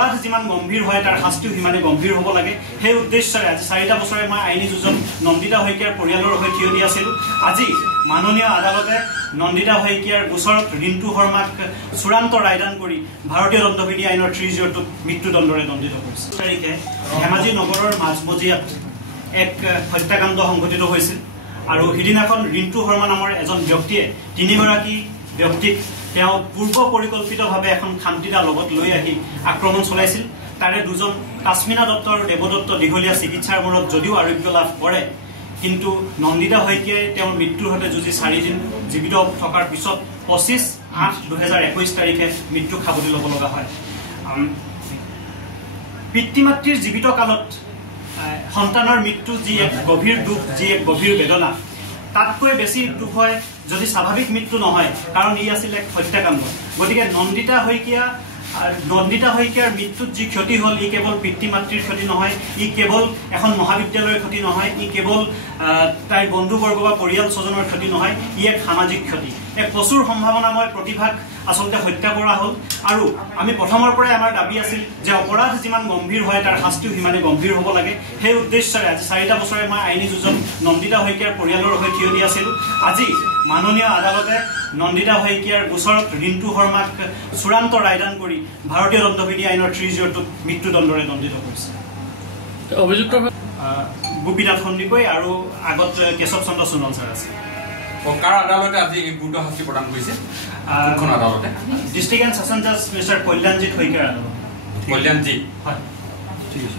অপৰাধ যিমান গম্ভীৰ হয় তাৰ শাস্তিও সিমানে গম্ভীৰ হ'ব লাগে। সেই উদ্দেশ্যৰে আজি 4টা বছৰে মই আইনী যুঁজত নন্দিতা শইকীয়াৰ পৰিয়ালৰ হৈ থিয় দি আছিলোঁ। আজি মাননীয় আদালতে নন্দিতা শইকীয়াৰ গোচৰত ৰিণ্টু শৰ্মাক চূড়ান্ত ৰায়দান কৰি ভাৰতীয় দণ্ডবিধি আইনৰ 302 মৃত্যুদণ্ডৰে দণ্ডিত কৰিছে। তাৰিখে ধেমাজি নগৰৰ মাজমজিয়াত এক হত্যাকাণ্ড সংঘটিত হৈছিল আৰু সিদিনাখন ৰিণ্টু শৰ্মা নামৰ এজন ব্যক্তিয়ে 3গৰাকী ব্যক্তিক তেওঁ পূৰ্ব পৰিকল্পিতভাৱে এখন খামতিটা লগত লৈ আহি আক্ৰমণ চলাইছিল। তাৰে দুজন তাছমিনা দত্ত আৰু দেৱদত্ত দীঘলীয়া চিকিৎসাৰ মূৰত যদিও আৰোগ্য লাভ কৰে, কিন্তু নন্দিতা শইকীয়াই তেওঁৰ মৃত্যুৰ সৈতে যুঁজি 4 দিন জীৱিত থকাৰ পিছত 25/8/2021 তাৰিখে মৃত্যু সাৱটি ল'ব লগা হয়। পিতৃ মাতৃৰ জীৱিত কালত সন্তানৰ মৃত্যু যি এক গভীৰ দুখ, যি এক গভীৰ বেদনা, তাতকৈ বেছি দুখ হয় যদি স্বাভাৱিক মৃত্যু নহয়, কাৰণ ই আছিল এক হত্যাকাণ্ড। গতিকে নন্দিতা শইকীয়াৰ মৃত্যুত যি ক্ষতি হ'ল, ই কেৱল পিতৃ মাতৃৰ ক্ষতি নহয়, ই কেৱল এখন মহাবিদ্যালয়ৰ ক্ষতি নহয়, ই কেৱল তাইৰ বন্ধুবৰ্গ বা পৰিয়াল স্বজনৰ ক্ষতি নহয়, ই এক সামাজিক ক্ষতি। এক প্ৰচুৰ সম্ভাৱনাময় প্ৰতিভাক আচলতে হত্যা কৰা হ'ল। আৰু আমি প্ৰথমৰ পৰাই আমাৰ দাবী আছিল যে অপৰাধ যিমান গম্ভীৰ হয় তাৰ শাস্তিও সিমানে গম্ভীৰ হ'ব লাগে। সেই উদ্দেশ্যৰে আজি 4টা বছৰে মই আইনী যুঁজত নন্দিতা শইকীয়াৰ পৰিয়ালৰ হৈ থিয় দি আছিলোঁ। আজি মাননীয় আদালতে নন্দিতা শইকীয়াৰ গোচৰত ৰিণ্টু শৰ্মাক চূড়ান্ত ৰায়দান কৰি ভাৰতীয় দণ্ডবিধি আইনৰ 302 মৃত্যুদণ্ডৰে দণ্ডিত কৰিছে। অভিযুক্ত গোপীনাথ সন্দিকৈ আৰু আগত কেশৱ চন্দ্ৰ সোণোৱাল ছাৰ আছে। কাৰ আদালতে আজি এই গুৰুত্ব শাস্তি প্ৰদান কৰিছে? আদালতে ডিষ্ট্ৰিক্ট এণ্ড ছেছন জাজ মিষ্টাৰ কল্যাণজিৎ শইকীয়াৰ আদালত। কল্যাণজী, হয়, ঠিক আছে।